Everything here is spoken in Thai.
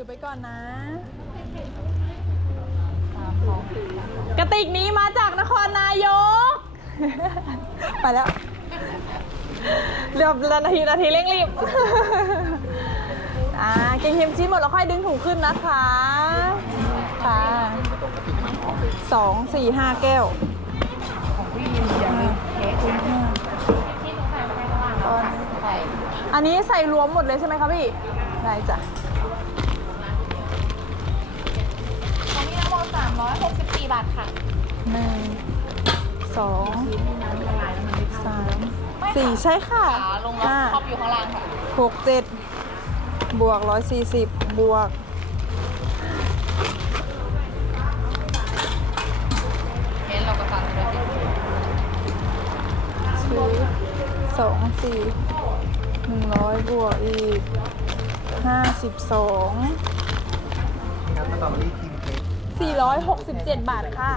ถือไปก่อนนะกระติกนี้มาจากนครนายก ไปแล้วเรียบนาทีนาทีเร่งรีบ อ่าเก่งเค็มชิ้นหมดแล้วค่อยดึงถุงขึ้นนะคะ ค่ะสองสี่ห้าแก้วอันนี้ใส่รวมหมดเลยใช่ไหมคะพี่ ได้จ้ะี่บาทค่ะหนึ่งสองสามสี่ใช่ค่ะห้าครอบอยู่ข้างล่างค่ะหกเจ็ดบวกร้อยสี่สิบบวกเข็นเราก็ตัดไปซื้อสองสี่หนึ่งร้อยบวกอีกห้าสิบสองแล้วก็ต่อที่ 467 บาทค่ะ